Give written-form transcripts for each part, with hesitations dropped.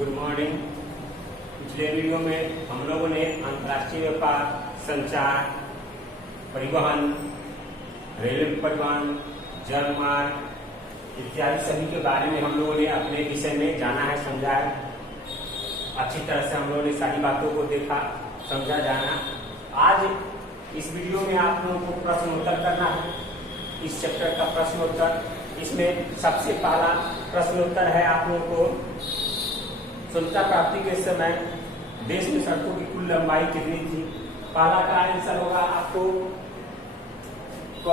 Good morning. पिछले video में हम लोगों ने अंतर्राष्ट्रीय व्यापार, संचार, परिवहन, रेलवे परिवहन, जलमार्ग इत्यादि सभी के बारे में हम लोगों ने अपने विषय में जाना है, समझा है। अच्छी तरह से हम लोगों ने सारी बातों को देखा, समझा, जाना। आज इस वीडियो में आप लोगों को प्रश्नोत्तर करना है, इस चैप्टर का प्रश्नोत्तर। इसमें सबसे पहला प्रश्नोत्तर है आप लोगों को, स्वतंत्रता प्राप्ति के समय देश में सड़कों की कुल लंबाई कितनी थी। पहला का आंसर होगा आपको क।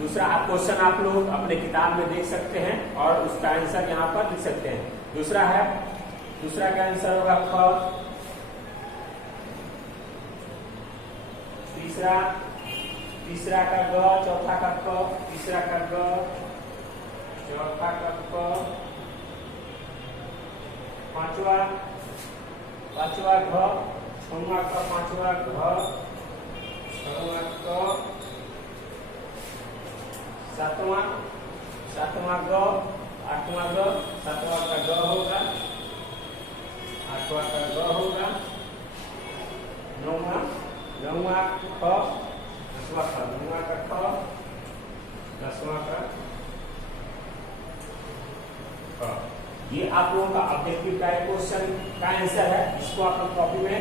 दूसरा क्वेश्चन आप लोग अपने किताब में देख सकते हैं और उसका आंसर यहाँ पर लिख सकते हैं। दूसरा का आंसर होगा ख। तीसरा का ग, चौथा का क, तीसरा का ग, चौथा का क, पांचवा घ, छठवां का पांचवा घ, छठवां क, सातवां ग, आठवां ग, सातवां का ग होगा, आठवां का ग होगा, नौवां ख, दसवां का ख, दसवां का ख। ये आप लोगों का ऑब्जेक्टिव का क्वेश्चन का आंसर है। इसको आप कॉपी में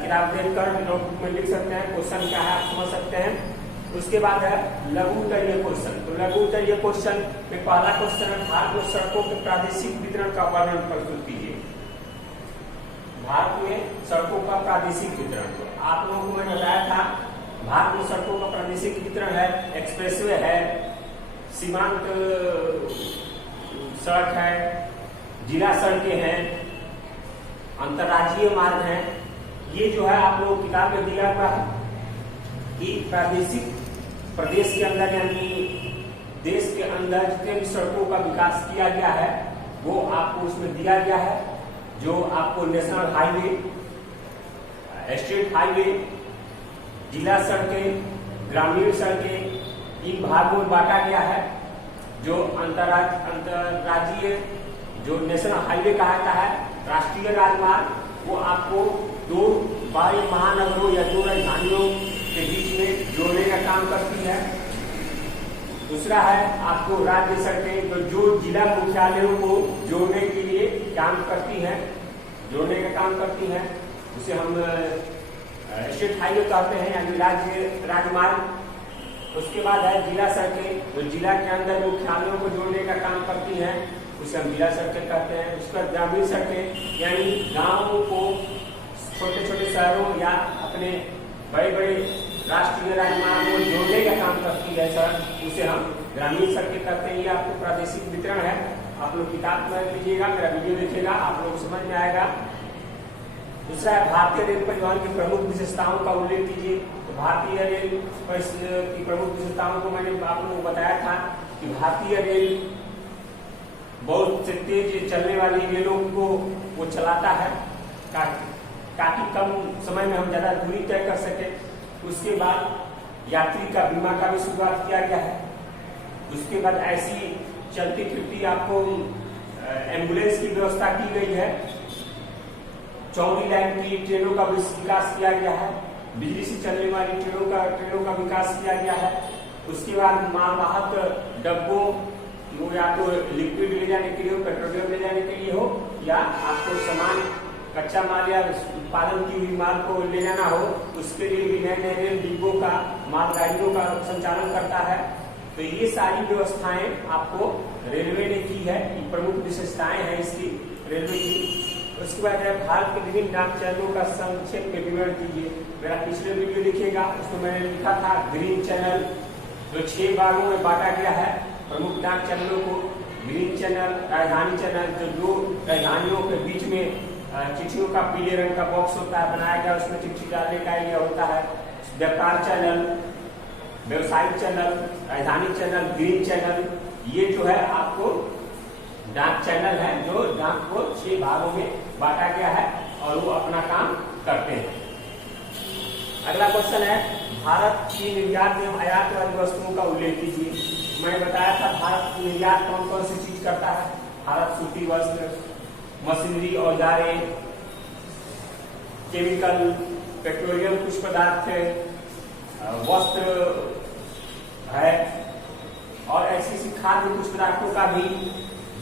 किताब देखकर नोटबुक में लिख सकते हैं। क्वेश्चन क्या है आप समझ सकते हैं। उसके बाद है लघु उत्तरीय क्वेश्चन। तो लघु उत्तरीय क्वेश्चन में पहला क्वेश्चन है, भारत में सड़कों के प्रादेशिक वितरण का वर्णन प्रस्तुत कीजिए। भारत में सड़कों का प्रादेशिक वितरण, तो आप लोगों को मैंने बताया था भारत में सड़कों का प्रादेशिक वितरण है, एक्सप्रेसवे है, सीमांत सड़क है, जिला सड़कें हैं, अंतर्राज्यीय मार्ग हैं। ये जो है आप लोगों की किताब में दिया हुआ है कि प्रादेशिक प्रदेश के अंदर यानी देश के अंदर जितने भी सड़कों का विकास किया गया है वो आपको उसमें दिया गया है। जो आपको नेशनल हाईवे, स्टेट हाईवे, जिला सड़कें, ग्रामीण सड़कें, इन भागों में बांटा गया है। जो अंतर्राज्यीय जो नेशनल हाईवे कहा जाता है, राष्ट्रीय राजमार्ग, वो आपको दो बड़े महानगरों या दो राजधानियों के बीच में जोड़ने का काम करती है। दूसरा है आपको राज्य सड़कें, जो जिला मुख्यालयों को जोड़ने के लिए काम करती हैं, जोड़ने का काम करती हैं। उसे हम स्टेट हाईवे कहते हैं यानी राज्य राजमार्ग। उसके बाद है जिला सड़कें, जो जिला के अंदर मुख्यालयों को जोड़ने का काम करती हैं, उसे हम जिला सड़कें कहते हैं। उसके बाद ग्रामीण सड़कें यानी गांवों को छोटे छोटे शहरों या अपने बड़े बड़े राष्ट्रीय राजमार्गों को जोड़ने का काम करती है सड़क, उसे हम ग्रामीण सड़कें कहते हैं। ये आपको प्रादेशिक वितरण है। आप लोग किताब में लीजिएगा, मेरा वीडियो देखिएगा, आप लोग समझ में आएगा। दूसरा है भारतीय रेल परिवहन की प्रमुख विशेषताओं का उल्लेख कीजिए। तो भारतीय रेल की प्रमुख विशेषताओं को मैंने आप लोगों को बताया था कि भारतीय रेल बहुत तेज चलने वाली रेलों को वो चलाता है ताकि कम समय में हम ज्यादा दूरी तय कर सके। उसके बाद यात्री का बीमा का भी शुरुआत किया गया है। उसके बाद ऐसी चलती फिरती आपको एम्बुलेंस की व्यवस्था की गई है। चौड़ी लाइन की ट्रेनों का विकास किया गया है। बिजली से चलने वाली ट्रेनों का विकास किया गया है। उसके बाद मालवाहक डब्बों, वो या तो लिक्विड ले जाने के लिए हो, पेट्रोलियम ले जाने के लिए हो, या आपको सामान कच्चा माल या उत्पादन की हुई माल को ले जाना हो, उसके लिए भी नए नए रेल डिब्बों का, मालगाड़ियों का संचालन करता है। तो ये सारी व्यवस्थाएं आपको रेलवे ने की है। ये प्रमुख विशेषताएं हैं इसकी, रेलवे की। उसके बाद है भारत के विभिन्न डाक चैनलों का संक्षेप में विवरण कीजिए। मेरा पिछले वीडियो लिखिएगा, उसमें मैंने लिखा था ग्रीन चैनल, जो 6 भागों में बांटा गया है प्रमुख डाक चैनलों को। ग्रीन चैनल, राजधानी चैनल, जो दो राजधानियों के बीच में चिट्ठियों का पीले रंग का बॉक्स होता है बनाया गया, उसमें चिट्ठी डालने का एरिया होता है। व्यापार चैनल, व्यवसायिक चैनल, राजधानी चैनल, ग्रीन चैनल, ये जो है आपको डाक चैनल है जो डाक को 6 भागों में बांटा गया है और वो अपना काम करते हैं। अगला क्वेश्चन है भारत की निर्यात एवं आयात वाली वस्तुओं का उल्लेख कीजिए। मैंने बताया था भारत निर्यात कौन कौन सी चीज करता है, भारत सूती वस्त्र, मशीनरी, औजारें, केमिकल, पेट्रोलियम कुछ पदार्थ, वस्त्र है और ऐसी खाद्य कुछ पदार्थों का भी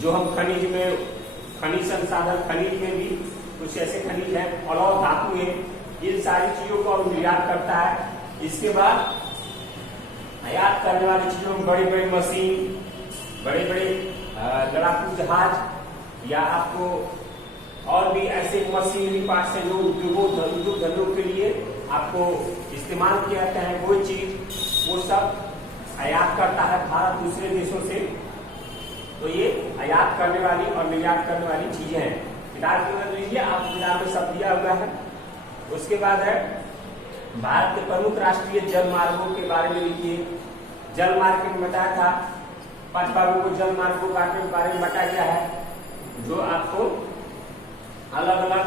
जो हम खनिज संसाधन, खनिज में भी कुछ ऐसे खनिज है, अलौह धातु है, इन सारी चीजों को निर्यात करता है। इसके बाद आयात करने वाली चीजों में बड़ी बड़ी मशीन, बड़े बड़े लड़ाकू जहाज या आपको और भी ऐसे मशीनरी पार्ट्स हैं जो उद्योग धंधों के लिए आपको इस्तेमाल किए जाते हैं, कोई चीज वो सब आयात करता है भारत दूसरे देशों से। तो ये आयात करने वाली और निर्यात करने वाली चीजें हैं। किताब की मदद लीजिए, आप किताब में सब दिया हुआ है। उसके बाद है भारत के प्रमुख राष्ट्रीय जल मार्गों के बारे में लिखिए। जल मार्ग में बताया था 5 भागों को जल मार्गों के बारे में बताया गया है, जो आपको अलग अलग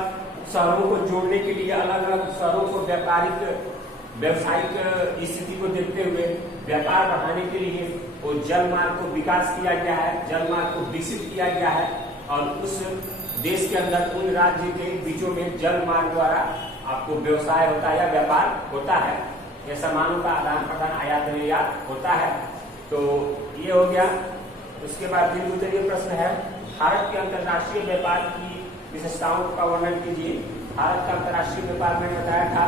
शहरों को जोड़ने के लिए, अलग अलग शहरों को व्यावसायिक स्थिति को देखते हुए व्यापार बढ़ाने के लिए वो जल मार्ग को विकास किया गया है, जल मार्ग को विकसित किया गया है और उस देश के अंदर उन राज्य के बीचों में जल मार्ग द्वारा आपको व्यवसाय होता है या व्यापार होता है, या सामानों का आदान प्रदान, आयात निर्यात होता है। तो ये हो गया। उसके बाद द्वितीय प्रश्न है, भारत के अंतर्राष्ट्रीय व्यापार की विशेषताओं का वर्णन कीजिए। भारत का अंतर्राष्ट्रीय व्यापार मैंने बताया था,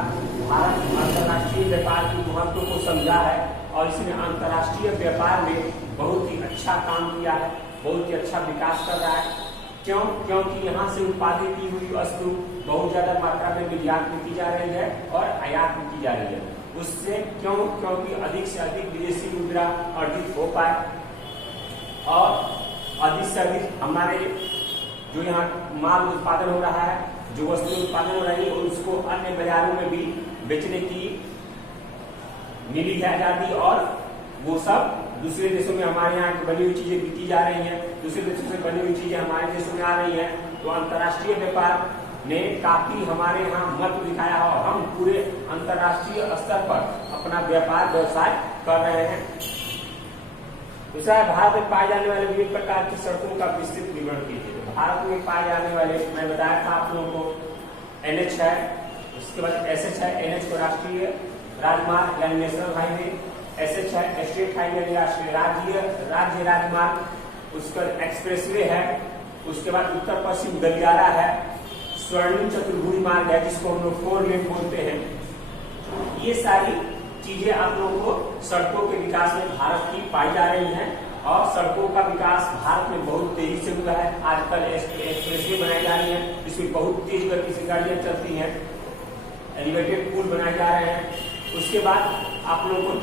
भारत अंतर्राष्ट्रीय व्यापार की महत्व को समझा है और इसने अंतर्राष्ट्रीय व्यापार में बहुत ही अच्छा काम किया है, बहुत ही अच्छा विकास कर रहा है। क्यों? क्योंकि यहाँ से उत्पादित की हुई वस्तु बहुत ज्यादा मात्रा में निर्यात में की जा रही है और आयात में की जा रही है। उससे क्यों? क्योंकि अधिक से अधिक विदेशी मुद्रा अर्जित हो पाए और अधिक से अधिक हमारे जो यहाँ माल उत्पादन हो रहा है, जो वस्तु उत्पादन हो रही है, उसको अन्य बाजारों में भी बेचने की मिली है आजादी और वो सब दूसरे देशों में हमारे यहाँ बनी हुई चीजें बिकी जा रही हैं, दूसरे देशों से बनी हुई चीजें हमारे देशों में आ रही हैं। तो अंतर्राष्ट्रीय व्यापार ने काफी हमारे यहाँ महत्व दिखाया और हम पूरे अंतर्राष्ट्रीय स्तर पर अपना व्यापार व्यवसाय कर रहे हैं। दूसरा, भारत में पाए जाने वाले विभिन्न प्रकार की सड़कों का विस्तृत विवरण कीजिए। भारत में पाए जाने वाले, मैं बताया था आप लोगों को, NH है, उसके बाद SH है, NH को राष्ट्रीय राजमार्ग यानी नेशनल हाईवे, SH है स्टेट हाईवे राष्ट्रीय राज्य राजमार्ग, उसका एक्सप्रेसवे है, उसके बाद उत्तर पश्चिम गलियारा है, स्वर्णिम चतुर्भुज मार्ग है जिसको हम लोग 4 लेन बोलते हैं। ये सारी चीजें आप लोगों को सड़कों के विकास में भारत की पाई जा रही हैं और सड़कों का विकास भारत में बहुत तेजी से हुआ है। आजकल एक्सप्रेसवे बनाई जा रही है, इसमें बहुत तेज गति से गाड़ियां चलती हैं, एलिवेटेड पुल बनाए जा रहे हैं। उसके बाद आप लोगों को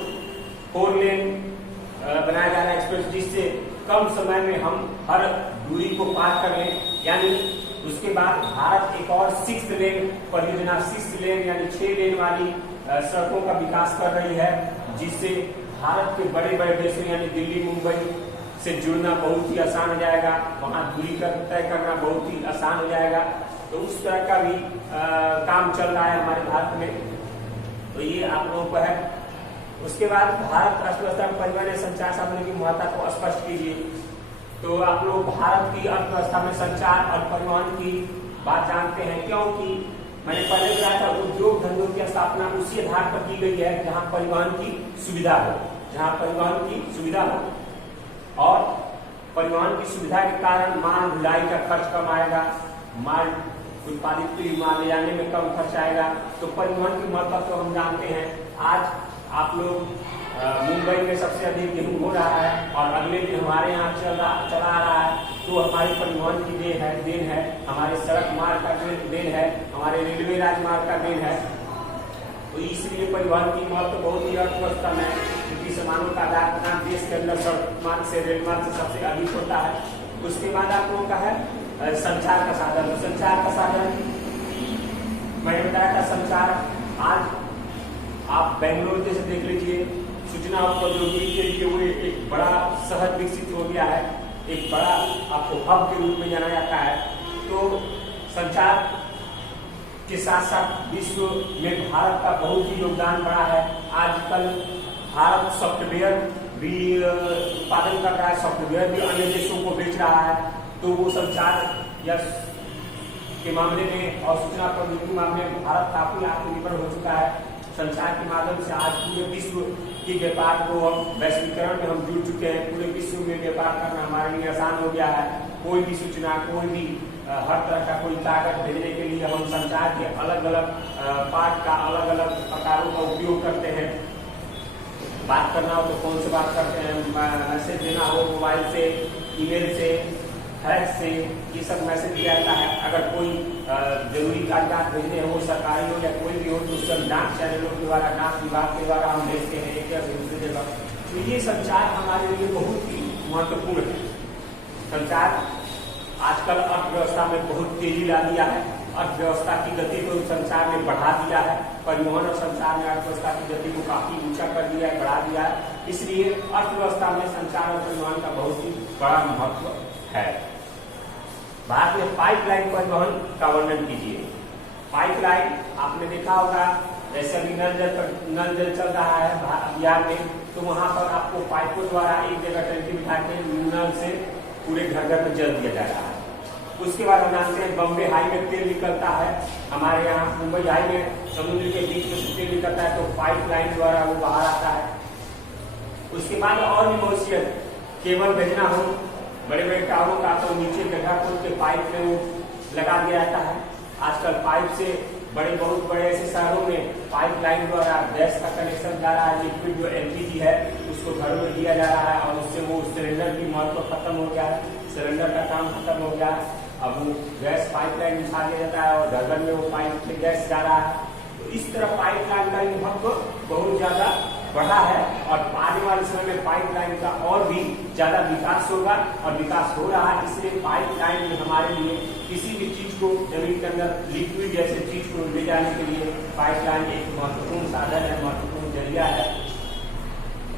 4 लेन बनाया जा रहा है एक्सप्रेस, जिससे कम समय में हम हर दूरी को पार कर लें। यानी उसके बाद भारत एक और 6th लेन परियोजना, 6th लेन यानी 6 लेन वाली सड़कों का विकास कर रही है, जिससे भारत के बड़े बड़े देशों यानी दिल्ली, मुंबई से जुड़ना बहुत ही आसान हो जाएगा, वहां दूरी तय करना बहुत ही आसान हो जाएगा। तो उस तरह का भी काम चल रहा है हमारे भारत में। तो ये आप लोगों को है। उसके बाद भारत अर्थव्यवस्था में परिवहन या संचार साधनों की महत्ता को स्पष्ट कीजिए। तो आप लोग भारत की अर्थव्यवस्था में संचार और परिवहन की बात जानते हैं, क्योंकि मैंने पहले बताया था उद्योग धंधों की स्थापना उसी आधार पर की गई है जहां परिवहन की सुविधा हो, जहां परिवहन की सुविधा हो और परिवहन की सुविधा के कारण माल ढुलाई का खर्च कम आएगा, माल उत्पादित माल ले जाने में कम खर्च आएगा। तो परिवहन की महत्व तो हम जानते हैं। आज आप लोग मुंबई में सबसे अधिक गेहूं हो रहा है और अगले दिन हमारे यहाँ चला आ रहा है, तो हमारे परिवहन की देन है, हमारे सड़क मार्ग का देन है, हमारे रेलवे राजमार्ग का देन है। तो इसलिए परिवहन की महत्व बहुत ही अर्थव्यवस्था में, क्योंकि सामानों का आदान प्रदान देश के अंदर सड़क मार्ग से, रेल मार्ग से सबसे अधिक होता है। उसके बाद आप लोगों का है संचार का साधन। तो संचार का साधन मैंने बताया था, संचार आज आप बेंगलोर जैसे देख लीजिए, सूचना और प्रौद्योगिकी के लिए वो एक बड़ा शहर विकसित हो गया है, एक बड़ा आपको हब के रूप में जाना जाता है। तो संचार के साथ साथ विश्व में भारत का बहुत ही योगदान बढ़ा है। आजकल भारत सॉफ्टवेयर भी उत्पादन कर रहा है, सॉफ्टवेयर भी अन्य देशों को बेच रहा है। तो तो वो संचार या के मामले में और सूचना प्रौद्योगिकी मामले में भारत काफी आत्मनिर्भर हो चुका है। संचार के माध्यम से आज पूरे विश्व के व्यापार को हम वैश्वीकरण में हम जुड़ चुके हैं। पूरे विश्व में व्यापार करना हमारे लिए आसान हो गया है। कोई भी सूचना, कोई भी हर तरह का कोई कागज भेजने के लिए हम संचार के अलग अलग पार्ट का अलग अलग प्रकारों का उपयोग करते हैं। बात करना हो तो फोन से बात करते हैं, मैसेज देना हो मोबाइल से, ईमेल से, फैक्स से, ये सब मैसेज दिया जाता है। अगर कोई जरूरी कागजात भेजने हो, सरकारी हो या कोई भी हो, तो उसका डाक चैनलों के द्वारा, डाक विभाग के द्वारा हम भेजते हैं एक जगह से दूसरी जगह। तो ये संचार हमारे लिए बहुत ही महत्वपूर्ण है। संचार आजकल अर्थव्यवस्था में बहुत तेजी ला दिया है। अर्थव्यवस्था की गति को संचार ने बढ़ा दिया है। परिवहन और संचार ने अर्थव्यवस्था की गति को काफी ऊंचा कर दिया है, बढ़ा दिया है। इसलिए अर्थव्यवस्था में संचार और परिवहन का बहुत ही बड़ा महत्व है। भारत में पाइपलाइन परिवहन का वर्णन कीजिए। पाइपलाइन आपने देखा होगा, जैसे अभी नल जल चल रहा है बिहार में, तो वहां पर आपको पाइपों द्वारा एक जगह टंकी बिठा के नल से पूरे घर घर में जल दिया जा रहा है। उसके बाद हम जानते हैं बम्बे हाई में तेल निकलता है, हमारे यहाँ मुंबई हाई में समुद्र के बीच में से तेल निकलता है, तो पाइपलाइन द्वारा वो बाहर आता है। उसके बाद और भी बहुत सी केबल भेजना हो बड़े बड़े टावरों का, तो नीचे गड्ढा खोद के पाइप में वो लगा दिया जाता है। आजकल पाइप से बहुत बड़े ऐसे शहरों में पाइपलाइन द्वारा गैस का कनेक्शन जा रहा है। लिक्विड जो एलपीजी है उसको घरों में दिया जा रहा है, और उससे वो सिलेंडर की महत्व खत्म हो गया है, सिलेंडर का काम खत्म हो गया है। अब वो गैस पाइपलाइन बिछा दिया जाता है और घर घर में वो पाइप से गैस जा रहा है। तो इस तरह पाइपलाइन का महत्व बहुत ज्यादा बढ़ा है, और आने वाले समय में पाइपलाइन का और भी ज्यादा विकास होगा, और विकास हो रहा है। इसलिए पाइपलाइन में हमारे लिए किसी भी चीज को जमीन के अंदर लिक्विड जैसे चीज को ले जाने के लिए पाइपलाइन एक महत्वपूर्ण साधन है, महत्वपूर्ण जरिया है।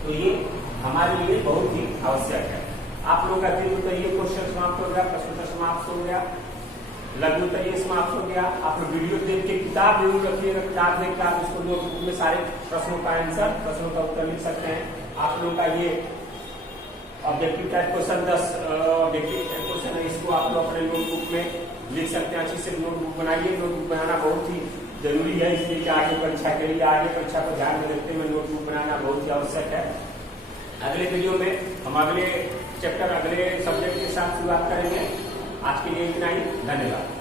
तो ये हमारे लिए बहुत ही आवश्यक है। आप लोग का दिन तो ये क्वेश्चन समाप्त हो गया, प्रश्न समाप्त हो गया, लघु तो ये समाप्त हो गया। आप लोग वीडियो देख के किताब जरूर रखिएगा, किताब देख के आप इसको नोटबुक में सारे प्रश्नों का आंसर, प्रश्नों का उत्तर लिख सकते हैं। आप लोगों का ये objective type question 10 objective type question है, इसको आप लोग अपने नोटबुक में लिख सकते हैं। अच्छी से नोटबुक बनाइए। नोटबुक बनाना बहुत ही जरूरी है, इसलिए कि आगे परीक्षा के लिए, आगे परीक्षा को ध्यान में रखते हुए नोटबुक बनाना बहुत ही आवश्यक है। अगले वीडियो में हम अगले चैप्टर, अगले सब्जेक्ट के साथ शुरुआत करेंगे। आज के लिए इतना ही, धन्यवाद।